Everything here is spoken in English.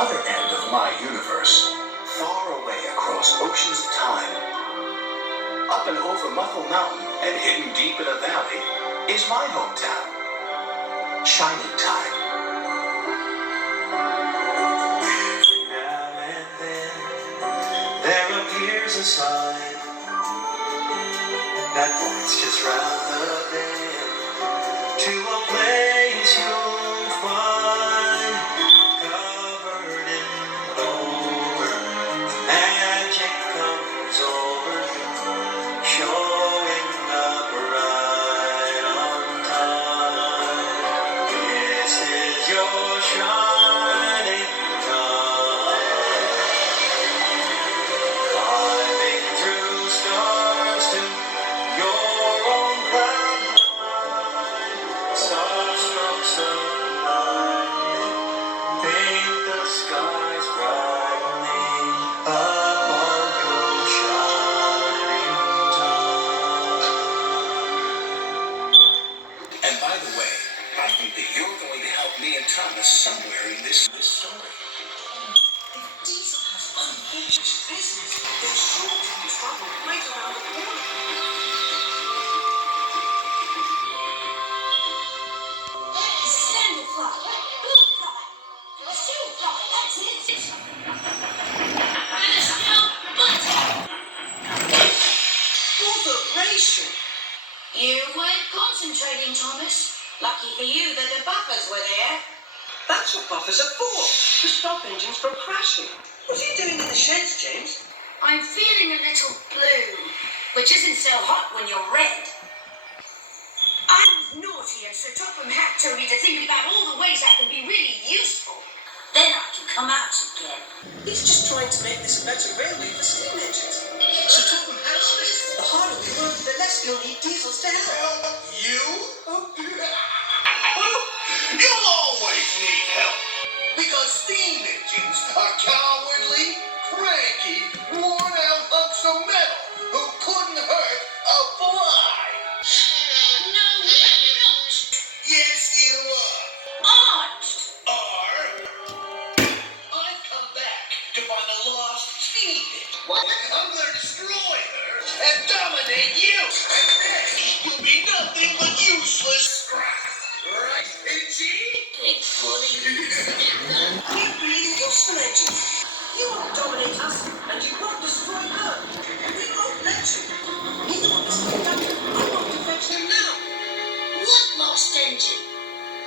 other end of my universe, far away across oceans of time, up and over Muffle Mountain and hidden deep in a valley, is my hometown, Shining Time. Now and then, there appears a sign that points just round the bend to a place you'll find covered in clover. Magic comes over you, showing up right on time. This is your shining time, climbing through stars to your own cloud nine. Soft strokes of lightning paint the skies brightening upon your shining time. And by the way, I think that you're going to help me and Thomas somewhere in this story. If Diesel has unfinished business, then sure can trouble right around the corner. Sandalfly, bluefly, silverfly, that's it. And a still button. Botheration. You weren't concentrating, Thomas. Lucky for you that the buffers were there. That's what buffers are for, to stop engines from crashing. What are you doing in the sheds, James? I'm feeling a little blue, which isn't so hot when you're red. I was naughty and Sir Topham Hatt told me to think about all the ways I can be really useful. Then I can come out again. He's just trying to make this a better railway for steam engines. So Topham Hatt says the harder we work, the less you'll need diesels to help. You? You'll always need help, because steam engines are cowardly, cranky, worn-out hunks of metal who couldn't hurt a fly. No, you're not. Yes, you are. Aren't. I've come back to find the lost steam engine. What? I'm going to destroy her and dominate you. And then you'll be nothing but useless scrap. Right, Itchy? Big bully. We're really useful engines. You won't dominate us, and you won't destroy her. We won't let you. Neither of us can. I want to fetch them now. What lost engine?